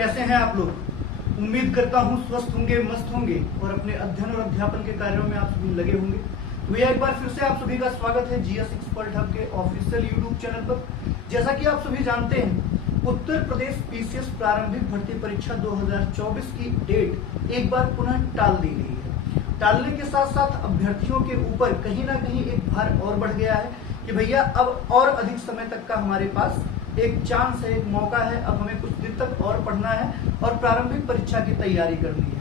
कैसे हैं आप लोग। उम्मीद करता हूं स्वस्थ होंगे, मस्त होंगे और अपने अध्ययन और अध्यापन के कार्यों में आप सभी लगे होंगे। तो भैया एक बार फिर से आप सभी का स्वागत है जीएस एक्सपर्ट हब के ऑफिशियल यूट्यूब चैनल पर। जैसा कि आप सभी जानते हैं, उत्तर प्रदेश पीसीएस प्रारंभिक भर्ती परीक्षा 2024 की डेट एक बार पुनः टाल दी गई है। टालने के साथ साथ अभ्यर्थियों के ऊपर कहीं ना कहीं एक भार और बढ़ गया है कि भैया अब और अधिक समय तक का हमारे पास एक चांस है, एक मौका है। अब हमें कुछ दिन तक और पढ़ना है और प्रारंभिक परीक्षा की तैयारी करनी है।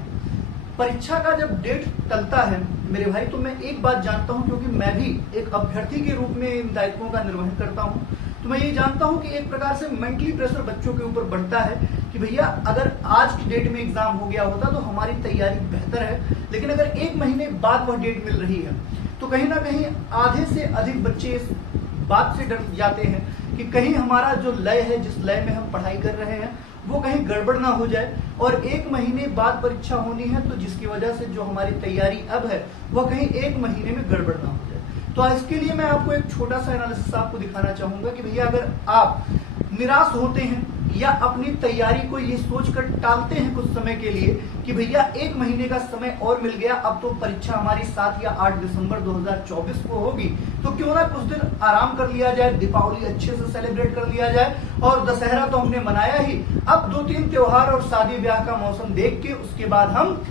परीक्षा का जब डेट टलता है मेरे भाई, तो मैं एक बात जानता हूं, क्योंकि मैं भी एक अभ्यर्थी के रूप में इन दायित्वों का निर्वहन करता हूं, तो मैं ये जानता हूं कि एक प्रकार से मेंटली प्रेशर बच्चों के ऊपर बढ़ता है कि भैया अगर आज की डेट में एग्जाम हो गया होता तो हमारी तैयारी बेहतर है, लेकिन अगर एक महीने बाद वह डेट मिल रही है तो कहीं ना कहीं आधे से अधिक बच्चे इस बात से डर जाते हैं कि कहीं हमारा जो लय है, जिस लय में हम पढ़ाई कर रहे हैं, वो कहीं गड़बड़ ना हो जाए और एक महीने बाद परीक्षा होनी है, तो जिसकी वजह से जो हमारी तैयारी अब है वह कहीं एक महीने में गड़बड़ ना हो जाए। तो इसके लिए मैं आपको एक छोटा सा एनालिसिस आपको दिखाना चाहूंगा कि भैया अगर आप निराश होते हैं या अपनी तैयारी को ये सोचकर टालते हैं कुछ समय के लिए कि भैया एक महीने का समय और मिल गया, अब तो परीक्षा हमारी 7 या 8 दिसंबर 2024 को होगी, तो क्यों ना कुछ दिन आराम कर लिया जाए, दीपावली अच्छे से सेलिब्रेट कर लिया जाए और दशहरा तो हमने मनाया ही, अब 2-3 त्योहार और शादी ब्याह का मौसम देख के उसके बाद हम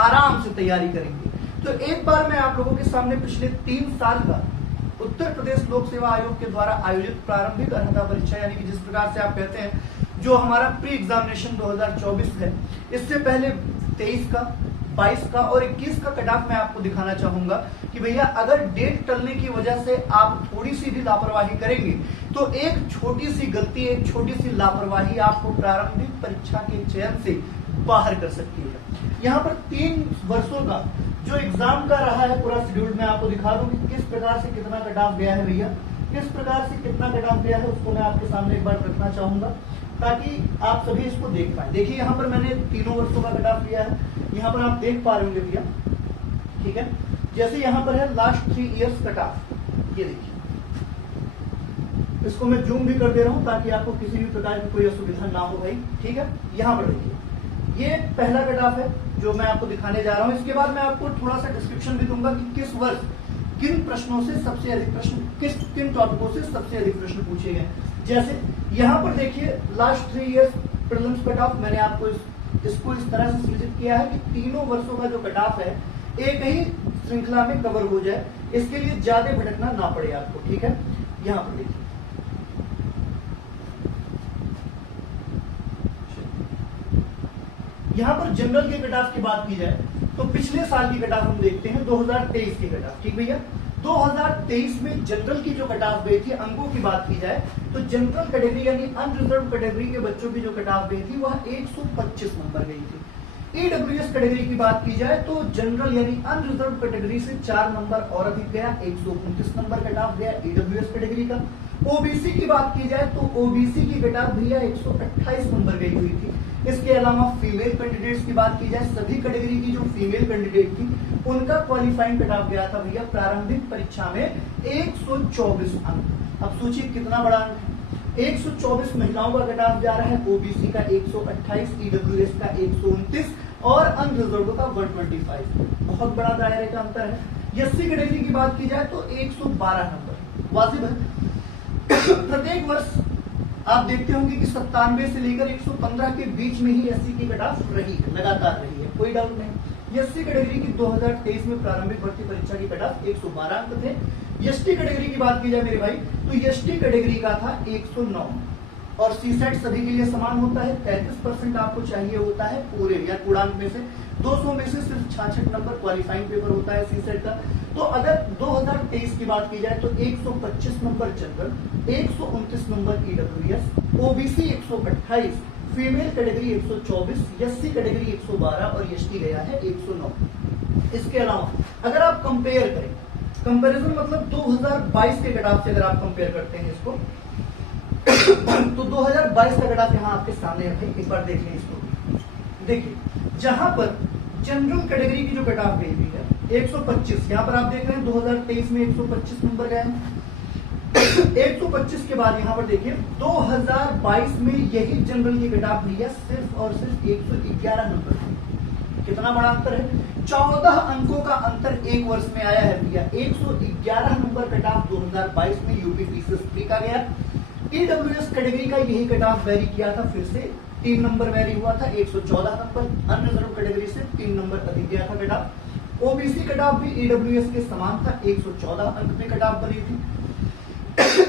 आराम से तैयारी करेंगे। तो एक बार मैं आप लोगों के सामने पिछले 3 साल का उत्तर प्रदेश लोक सेवा आयोग के द्वारा आयोजित प्रारंभिक अर्हता परीक्षा, यानी कि जिस प्रकार से आप कहते हैं जो हमारा प्री एग्जामिनेशन 2024 है, इससे पहले 23 का, 22 का और 21 का कट ऑफ मैं आपको दिखाना चाहूंगा कि भैया अगर डेट टलने की वजह से आप थोड़ी सी भी लापरवाही करेंगे तो एक छोटी सी गलती, एक छोटी सी लापरवाही आपको प्रारंभिक परीक्षा के चयन से बाहर कर सकती है। यहाँ पर 3 वर्षों का जो एग्जाम का रहा है पूरा शेड्यूल मैं आपको दिखा दूं कि किस प्रकार से कितना कट ऑफ गया है भैया, किस प्रकार से कितना कट ऑफ गया है, उसको मैं आपके सामने एक बार रखना चाहूंगा ताकि आप सभी इसको देख पाए। देखिए यहाँ पर मैंने 3 वर्षों का कट ऑफ लिया है, यहाँ पर आप देख पा रहे होंगे भैया, ठीक है। जैसे यहाँ पर है लास्ट 3 इयर्स कट ऑफ, ये देखिए, इसको मैं जूम भी कर दे रहा हूं ताकि आपको किसी भी प्रकार की कोई असुविधा ना हो भाई, ठीक है। यहाँ पर देखिए ये पहला कट ऑफ है जो मैं आपको दिखाने जा रहा हूं। इसके बाद मैं आपको थोड़ा सा डिस्क्रिप्शन भी दूंगा कि किस वर्ष किन प्रश्नों से सबसे अधिक प्रश्न, किन टॉपिकों से सबसे अधिक प्रश्न पूछे गए। जैसे यहाँ पर देखिए last 3 years prelims cut off मैंने आपको इसको इस तरह से सृजित किया है कि तीनों वर्षों का जो कट ऑफ है एक ही श्रृंखला में कवर हो जाए, इसके लिए ज्यादा भटकना ना पड़े आपको, ठीक है। यहाँ पर देखिए यहाँ पर जनरल के कट ऑफ की बात की जाए तो पिछले साल की कट ऑफ हम देखते हैं 2023 की कट ऑफ, ठीक भैया। 2023 में जनरल की जो कट ऑफ गई थी, अंकों की बात की जाए तो जनरल कैटेगरी यानी अनरिजर्व कैटेगरी के बच्चों की जो कट ऑफ गई थी वह 125 नंबर गई थी। ईडब्ल्यूएस कैटेगरी की बात की जाए तो जनरल यानी अनरिजर्व कैटेगरी से 4 नंबर और अधिक गया, 129 नंबर कट ऑफ गया ईडब्ल्यूएस कैटेगरी का। ओबीसी की बात की जाए तो ओबीसी की कट ऑफ भैया 128 नंबर गई हुई थी। इसके अलावा फीमेल कैंडिडेट्स की बात की जाए, सभी कैटेगरी की जो फीमेल कैंडिडेट थी उनका क्वालिफाइंग कट ऑफ गया था भैया प्रारंभिक परीक्षा में 124 अंक। अब सोचिए कितना बड़ा अंक है, 124 महिलाओं का कट ऑफ जा रहा है, ओबीसी का 128, ईडब्ल्यूएस का 129 और अनरिजर्व का 125। बहुत बड़ा दायरे का अंतर है। एससी कैटेगरी की बात की जाए तो 112 नंबर वाजिब है। प्रत्येक वर्ष आप देखते होंगे कि 97 से लेकर 115 के बीच में ही एससी की कट ऑफ रही है, लगातार रही है, कोई डाउट नहीं। एससी कैटेगरी की 2023 में प्रारंभिक भर्ती परीक्षा की कट ऑफ 112 अंक थे। एसटी कैटेगरी की बात की जाए मेरे भाई तो एसटी कैटेगरी का था 109 और सीसेट सभी के लिए समान होता है, 33% आपको चाहिए होता है पूरे या पूर्णांक में से, 200 में से सिर्फ 66 नंबर क्वालिफाइंग पेपर होता है सीसेट का। तो अगर 2023 की बात की जाए तो 125 number general, 129 number EWS, OBC 128, female category 124, SC category 112 और एसटी गया है 109। इसके अलावा अगर आप कंपेयर करें, कंपैरिजन मतलब 2022 के कट ऑफ से अगर आप कंपेयर करते हैं इसको तो 2022 का कट ऑफ यहाँ आपके सामने रखे, एक बार देख लें इसको। देखिए जहां पर जनरल कैटेगरी की जो कट ऑफ गई हुई है 125, यहाँ पर आप देख रहे हैं 2023 में 125 नंबर गए हैं। 125 के बाद यहाँ पर देखिए 2022 में यही जनरल की कट ऑफ भैया सिर्फ और सिर्फ 111 नंबर है। कितना बड़ा अंतर है, 14 अंकों का अंतर एक वर्ष में आया है भैया। 111 नंबर कट ऑफ 2022 में यूपी पीसीएस का गया। ईडब्ल्यूएस कैटेगरी का यही कट ऑफ वेरी किया था, फिर से 3 नंबर वेरी हुआ था, 114 नंबर। अनरिजर्व कैटेगरी से 3 नंबर अधिक गया था cut off. OBC cut off भी ईडब्ल्यूएस के समान था, 114 अंक में कट ऑफ बनी थी।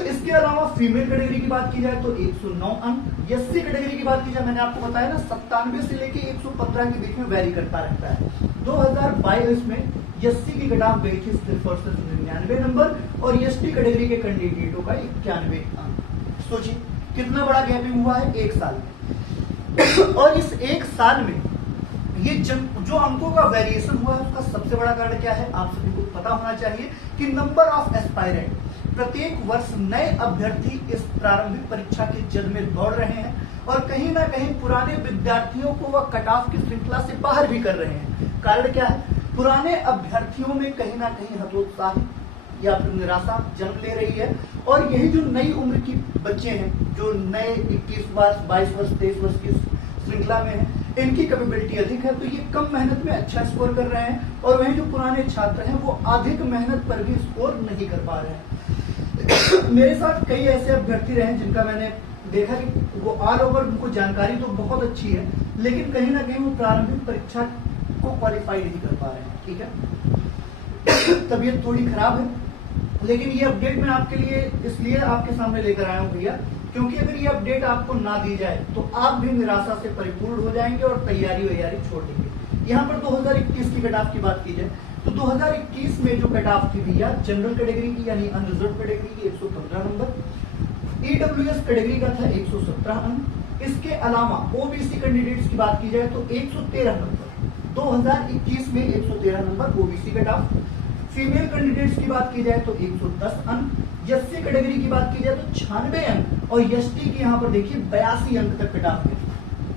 इसके अलावा फीमेल कैटेगरी की बात की जाए तो 109 अंक। एससी कैटेगरी की बात की जाए, मैंने आपको बताया ना 97 से लेके 115 के बीच में वेरी करता रहता है। 2022 में एससी की कट ऑफ गई थी सिर्फ और सिर्फ 99 नंबर और एसटी कैटेगरी के कैंडिडेटों का 91 अंक। सोचिए कितना बड़ा गैपिंग हुआ है एक साल में। और इस एक साल में ये जो अंकों का वेरिएशन हुआ है उसका सबसे बड़ा कारण क्या है, आप सभी को पता होना चाहिए कि नंबर ऑफ एस्पायरेंट। प्रत्येक वर्ष नए अभ्यर्थी इस प्रारंभिक परीक्षा के जल में दौड़ रहे हैं और कहीं ना कहीं पुराने विद्यार्थियों को वह कट ऑफ की श्रृंखला से बाहर भी कर रहे हैं। कारण क्या है, पुराने अभ्यर्थियों में कहीं ना कहीं हतोत्साही या फिर निराशा जन्म ले रही है और यही जो नई उम्र की बच्चे हैं, जो नए 21 वर्ष 22 वर्ष 23 वर्ष की श्रृंखला में है, इनकी कैपेबिलिटी अधिक है, तो ये कम मेहनत में अच्छा स्कोर कर रहे हैं। और वहीं जो पुराने छात्र हैं वो अधिक मेहनत पर भी स्कोर नहीं कर पा रहे हैं। मेरे साथ कई ऐसे अभ्यर्थी रहे जिनका मैंने देखा कि वो ऑल ओवर, उनको जानकारी तो बहुत अच्छी है, लेकिन कहीं ना कहीं वो प्रारंभिक परीक्षा को क्वालिफाई नहीं कर पा रहे हैं। ठीक है, तबीयत थोड़ी खराब है, लेकिन ये अपडेट मैं आपके लिए इसलिए आपके सामने लेकर आया हूँ भैया, क्योंकि अगर ये अपडेट आपको ना दी जाए तो आप भी निराशा से परिपूर्ण हो जाएंगे और तैयारी छोड़ देंगे। यहाँ पर 2021 की कट ऑफ की बात की जाए तो 2021 में जो कट ऑफ थी भैया जनरल कैटेगरी की यानी अनरिजर्व कैटेगरी की 115 नंबर, ईडब्ल्यूएस कैटेगरी का था 117 अंक। इसके अलावा ओबीसी कैंडिडेट्स की बात की जाए तो 113 नंबर, 2021 में 113 number OBC cut off. Female candidates की बात की जाए तो 110 अंक। एससी कैटेगरी की बात की जाए तो 96 अंक और एसटी की यहाँ पर देखिए 82 अंक तक कट ऑफ है।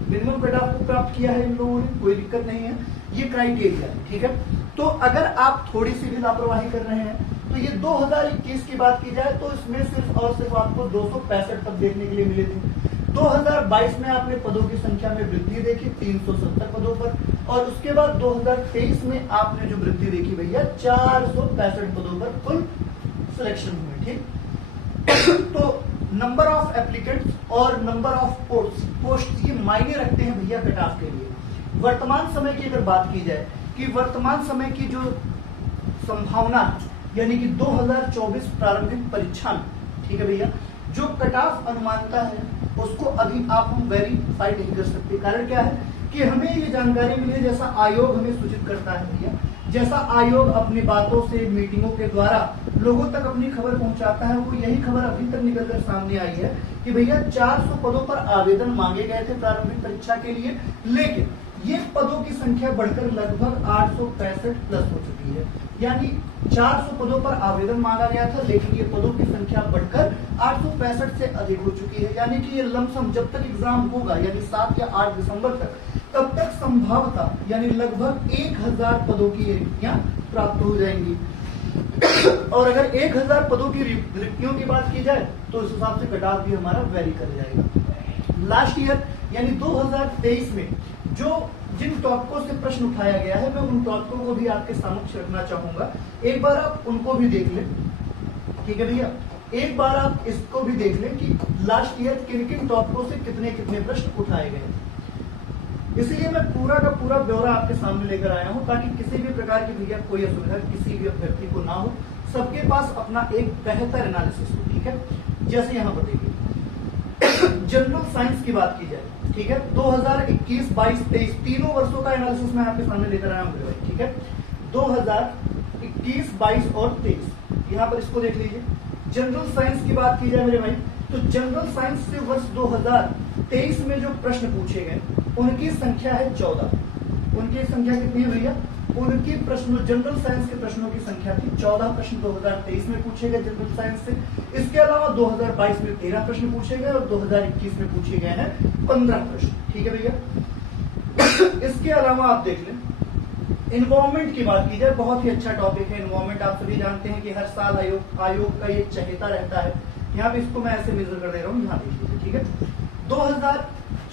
मिनिमम कट ऑफ को प्राप्त किया है इन लोगों ने, कोई दिक्कत नहीं है, ये क्राइटेरिया है। ठीक है, तो अगर आप थोड़ी सी भी लापरवाही कर रहे हैं तो ये 2021 की बात की जाए तो इसमें सिर्फ और सिर्फ आपको 265 पद देखने के लिए मिले थे। 2022 में आपने पदों की संख्या में वृद्धि देखी 370 पदों पर, और उसके बाद 2023 में आपने जो वृद्धि देखी भैया 465 पदों पर कुल सिलेक्शन हुए। ठीक, तो नंबर ऑफ एप्लीकेंट्स और नंबर ऑफ पोस्ट ये मायने रखते हैं भैया कट ऑफ के लिए। वर्तमान समय की अगर बात की जाए कि वर्तमान समय की जो संभावना यानी कि 2024 प्रारंभिक परीक्षा में, ठीक है भैया, जो कट ऑफ अनुमानता है उसको अभी आप हम वेरीफाई नहीं कर सकते। कारण क्या है कि हमें ये जानकारी मिली है जैसा आयोग हमें सूचित करता है भैया, जैसा आयोग अपनी बातों से मीटिंगों के द्वारा लोगों तक अपनी खबर पहुंचाता है, वो यही खबर अभी तक निकलकर सामने आई है कि भैया 400 पदों पर आवेदन मांगे गए थे प्रारंभिक परीक्षा के लिए, लेकिन ये पदों की संख्या बढ़कर लगभग 865 प्लस हो चुकी है। यानी 400 पदों पर आवेदन मांगा गया था, लेकिन ये पदों की संख्या बढ़कर 865 से अधिक हो चुकी है। यानी कि ये लमसम जब तक एग्जाम होगा यानी 7 या 8 दिसंबर तक, तब तक संभावता यानी लगभग 1000 पदों की रिक्तियां प्राप्त हो जाएंगी। और अगर 1000 पदों की रिक्तियों की बात की जाए तो इस हिसाब से कट ऑफ भी हमारा वेरी कर जाएगा। लास्ट ईयर यानी 2023 में जिन टॉपिकों से प्रश्न उठाया गया है, मैं उन टॉपिकों को भी आपके समक्ष रखना चाहूंगा। एक बार आप उनको भी देख लें, ठीक है भैया, एक बार आप इसको भी देख लें कि लास्ट ईयर किन किन टॉपिकों से कितने कितने प्रश्न उठाए गए। इसीलिए मैं पूरा का पूरा ब्यौरा आपके सामने लेकर आया हूं ताकि किसी भी प्रकार की भैया कोई असुविधा किसी भी अभ्यर्थी को ना हो, सबके पास अपना एक बेहतर एनालिसिस हो। ठीक है, जैसे यहाँ पर देखिए जनरल साइंस की बात की जाए, ठीक है, 2021, 22, 23 तीनों वर्षों का एनालिसिस मैं आपके सामने लेकर आया हूँ। ठीक है, 2021, 22 और 23 यहाँ पर इसको देख लीजिए। जनरल साइंस की बात की जाए मेरे भाई तो जनरल साइंस से वर्ष 2023 में जो प्रश्न पूछे गए उनकी संख्या है 14। उनकी संख्या कितनी है भैया? उनकी प्रश्नों जनरल साइंस के प्रश्नों की संख्या थी 14 प्रश्न 2023 में पूछे गए जनरल साइंस से। इसके अलावा 2022 में 13 प्रश्न पूछे गए और 2021 में पूछे गए हैं 15 प्रश्न। ठीक है भैया। इसके अलावा आप देख लें इन्वायरमेंट की बात की जाए, बहुत ही अच्छा टॉपिक है इन्वायरमेंट। आप सभी जानते हैं कि हर साल आयोग का ये चहेता रहता है यहाँ पे इसको मैं ऐसे मेजर कर दे रहा हूँ, यहाँ देख लीजिए, ठीक है।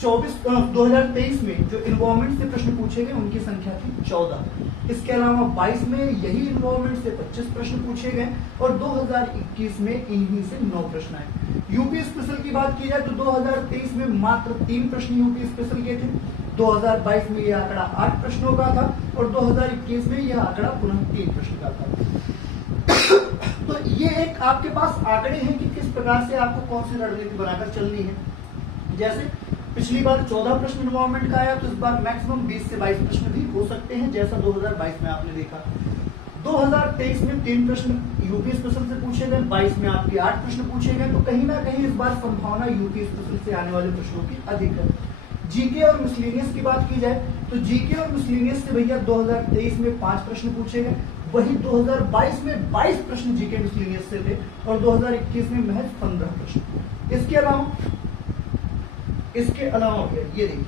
2023 में जो इन्वायरमेंट से प्रश्न पूछे गए उनकी संख्या थी 14। इसके अलावा 22 में यही इन्वायरमेंट से 25 प्रश्न पूछे गए और 2021 में इन्हीं से 9 प्रश्न आए। यूपी स्पेशल की बात की जाए तो 2023 में मात्र 3 प्रश्न यूपी स्पेशल के थे, 2022 में यह आंकड़ा 8 प्रश्नों का था और 2021 में यह आंकड़ा पुनः 3 प्रश्न का था। तो ये एक आपके पास आंकड़े हैं कि किस प्रकार से आपको कौन सी रणनीति बनाकर चलनी है। जैसे पिछली बार 14 प्रश्न इन्वायरमेंट का आया, तो इस बार मैक्सिमम 20 से 22 प्रश्न भी हो सकते हैं, जैसा 2022 में आपने देखा। 2023 में 3 प्रश्न यूपी स्पेशल से पूछे गए, 22 में आपके 8 प्रश्न पूछे गए, तो कहीं ना कहीं इस बार संभावना यूपी स्पेशल से आने वाले प्रश्नों की अधिक है। जीके और मिसलेनियस की बात की जाए तो जीके और मिसलेनियस से भैया 2023 में 5 प्रश्न पूछे गए, वही 2022 में 22 प्रश्न जीके मिसलेनियस से थे और 2021 में महज 15 प्रश्न। इसके अलावा ये देखिए,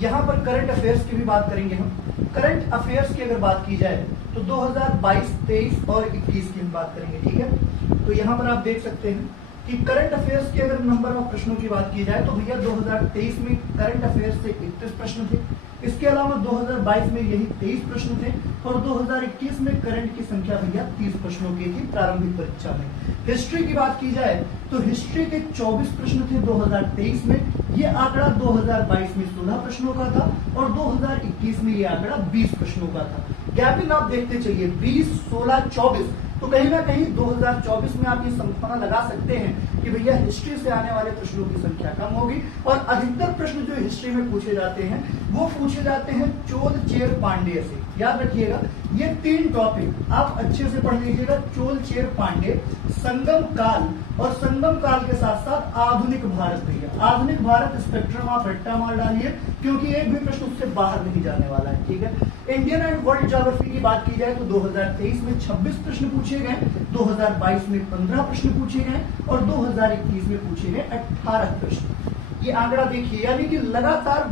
यहाँ पर करंट अफेयर्स की भी बात करेंगे हम। करंट अफेयर्स की अगर बात की जाए तो 2022, 23 और 21 की हम बात करेंगे, ठीक है। तो यहाँ पर आप देख सकते हैं कि करंट अफेयर्स के अगर नंबर ऑफ प्रश्नों की बात की जाए तो भैया 2023 में करंट अफेयर्स से 31 प्रश्न थे। इसके अलावा 2022 में यही 23 प्रश्न थे और 2021 में करंट की संख्या भैया 30 प्रश्नों की थी प्रारंभिक परीक्षा में। हिस्ट्री की बात की जाए तो हिस्ट्री के 24 प्रश्न थे 2023 में, ये आंकड़ा 2022 में 16 प्रश्नों का था और 2021 में ये आंकड़ा 20 प्रश्नों का था। गैपिंग आप देखते चलिए, 20, 16, 24, तो कहीं ना कहीं 2024 में आप ये संभावना लगा सकते हैं कि भैया हिस्ट्री से आने वाले प्रश्नों की संख्या कम होगी और अधिकतर प्रश्न जो हिस्ट्री में पूछे जाते हैं वो पूछे जाते हैं चोल चेर पांड्य से। याद रखिएगा, ये 3 टॉपिक आप अच्छे से पढ़ लीजिएगा, चोल चेर पांड्य, संगम काल और संगम काल के साथ साथ आधुनिक भारत। भैया आधुनिक भारत स्पेक्ट्रम आप रट्टा मार डालिए क्योंकि एक भी प्रश्न उससे बाहर नहीं जाने वाला है, ठीक है। इंडियन एंड वर्ल्ड ज्योग्राफी की बात की जाए तो 2023 में 26 प्रश्न पूछे गए, 2022 में 15 प्रश्न पूछे गए और 2021 में पूछे गए 18 प्रश्न। ये आंकड़ा देखिए, यानी कि लगातार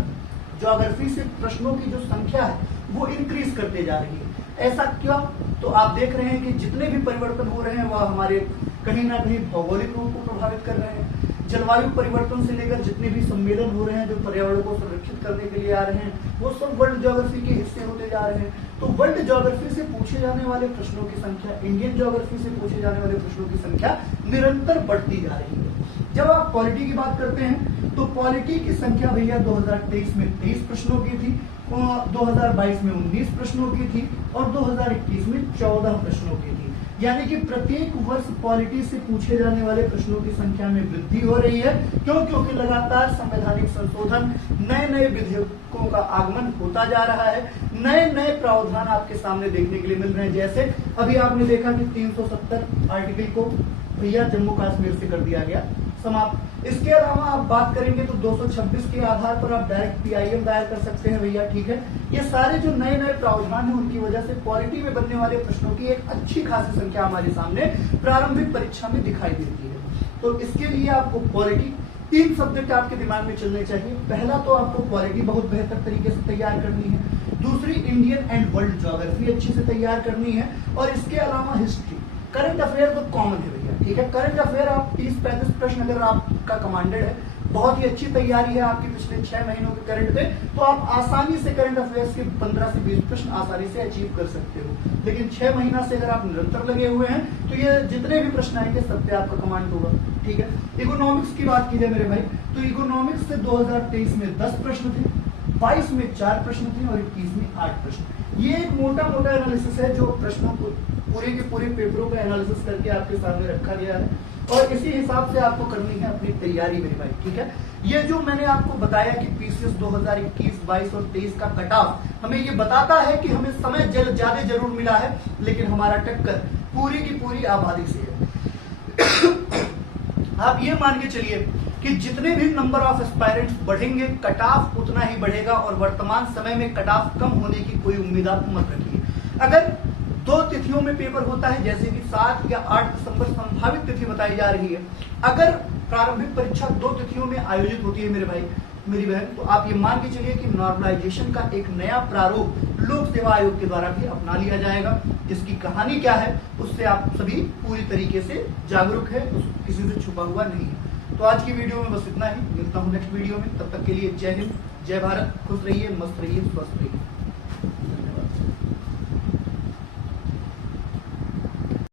ज्योग्राफी से प्रश्नों की जो संख्या है वो इंक्रीज करते जा रही है। ऐसा क्यों? तो आप देख रहे हैं कि जितने भी परिवर्तन हो रहे हैं वह हमारे कहीं ना कहीं भौगोलिक रूप को प्रभावित कर रहे हैं। जलवायु परिवर्तन से लेकर जितने भी सम्मेलन हो रहे हैं जो पर्यावरण को संरक्षित करने के लिए आ रहे हैं, वो सब वर्ल्ड ज्योग्राफी के हिस्से होते जा रहे हैं। तो वर्ल्ड ज्योग्राफी से पूछे जाने वाले प्रश्नों की संख्या, इंडियन ज्योग्राफी से पूछे जाने वाले प्रश्नों की संख्या निरंतर बढ़ती जा रही है। जब आप पॉलिटी की बात करते हैं तो पॉलिटी की संख्या भैया 2023 में 23 प्रश्नों की थी, 2022 में 19 प्रश्नों की थी और 2021 में 14 प्रश्नों की थी। यानी कि प्रत्येक वर्ष पॉलिटी से पूछे जाने वाले प्रश्नों की संख्या में वृद्धि हो रही है। क्यों? क्योंकि लगातार संवैधानिक संशोधन, नए नए विधेयकों का आगमन होता जा रहा है, नए नए प्रावधान आपके सामने देखने के लिए मिल रहे हैं। जैसे अभी आपने देखा कि 370 आर्टिकल को भैया जम्मू कश्मीर से कर दिया गया समाप्त। इसके अलावा आप बात करेंगे तो 226 के आधार पर आप डायरेक्ट PIM दायर कर सकते हैं भैया, ठीक है। ये सारे जो नए नए प्रावधान हैं उनकी वजह से पॉलिटी में बनने वाले प्रश्नों की एक अच्छी खासी संख्या हमारे सामने प्रारंभिक परीक्षा में दिखाई देती है। तो इसके लिए आपको पॉलिटी 3 सब्जेक्ट आपके दिमाग में चलने चाहिए। पहला तो आपको पॉलिटी बहुत बेहतर तरीके से तैयार करनी है, दूसरी इंडियन एंड वर्ल्ड ज्योग्राफी अच्छे से तैयार करनी है और इसके अलावा हिस्ट्री। करंट अफेयर तो कॉमन है भैया, ठीक है। करंट अफेयर आप 30-35 प्रश्न अगर आपका कमांडेड है, बहुत ही अच्छी तैयारी है आपकी पिछले 6 महीनों के करंट पे, तो आप आसानी से करंट अफेयर्स के 15 से 20 प्रश्न आसानी से अचीव कर सकते हो। लेकिन 6 महीना से अगर आप निरंतर लगे हुए हैं तो ये जितने भी प्रश्न आएंगे सब पे आपका कमांड होगा, ठीक है। इकोनॉमिक्स की बात की जाए मेरे भाई तो इकोनॉमिक्स से 2023 में 10 प्रश्न थे, 22 में 4 प्रश्न थे और 21 में 8 प्रश्न। ये एक मोटा मोटा एनालिसिस है जो प्रश्नों को पूरे के पूरे पेपरों का एनालिसिस करके आपके सामने रखा गया है और इसी हिसाब से आपको करनी है अपनी तैयारी मेरे भाई, ठीक है। ये जो मैंने आपको बताया कि PCS 2021, 22 और 23 का कट ऑफ हमें ये बताता है कि हमें समय ज्यादा जरूर मिला है, लेकिन हमारा टक्कर पूरी की पूरी आबादी से है। आप ये मान के चलिए कि जितने भी नंबर ऑफ एस्पायरेंट्स बढ़ेंगे कट ऑफ उतना ही बढ़ेगा और वर्तमान समय में कट ऑफ कम होने की कोई उम्मीद आप मत रखिए। अगर 2 तिथियों में पेपर होता है, जैसे कि 7 या 8 दिसंबर संभावित तिथि बताई जा रही है, अगर प्रारंभिक परीक्षा 2 तिथियों में आयोजित होती है मेरे भाई, मेरी बहन, तो आप ये मान के चलिए कि नॉर्मलाइजेशन का एक नया प्रारूप लोक सेवा आयोग के द्वारा भी अपना लिया जाएगा, जिसकी कहानी क्या है उससे आप सभी पूरी तरीके से जागरूक है, किसी से छुपा हुआ नहीं है। तो आज की वीडियो में बस इतना ही, मिलता हूँ नेक्स्ट वीडियो में, तब तक के लिए जय हिंद, जय भारत, खुश रहिए, मस्त रहिए, स्वस्थ रहिए।